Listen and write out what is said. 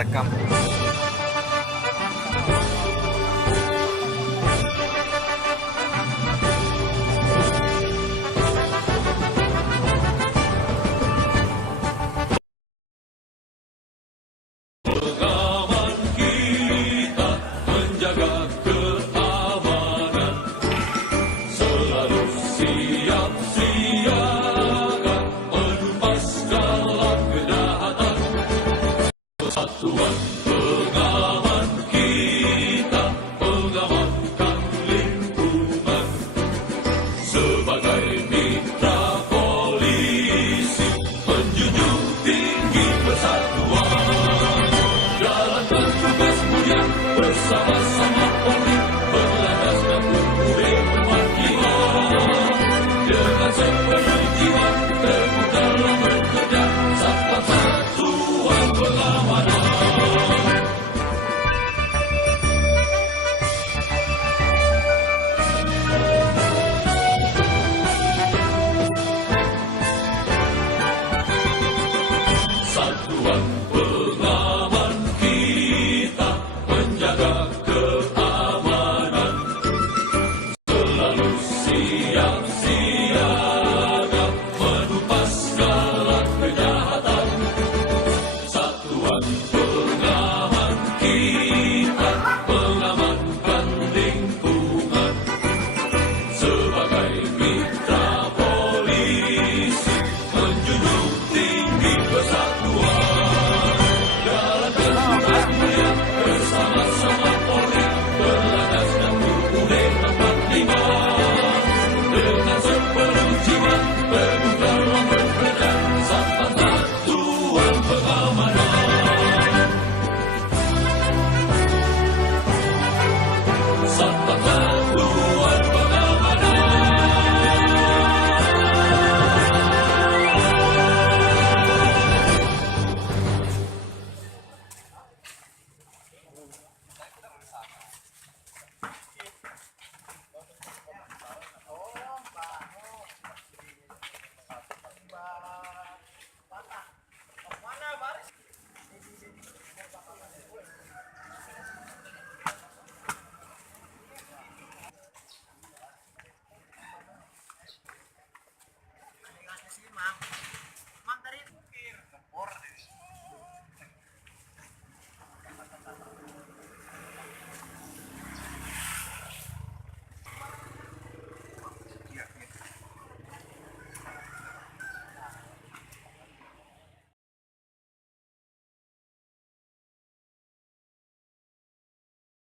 rekam. Pengaman kita menjaga keamanan, selalu siap siaga menumpas segala kejahatan. Persatuan pengaman kita mengamankan lingkungan, sebagai mitra polisi menjunjung tinggi persatuan. Jalankan tugas mulia bersama-sama Polri, berlandaskan UUD Jiwa. Dengan sepenuh jiwa teguh dalam bekerja, sapa satuan pengamanan. Satuan pengamanan.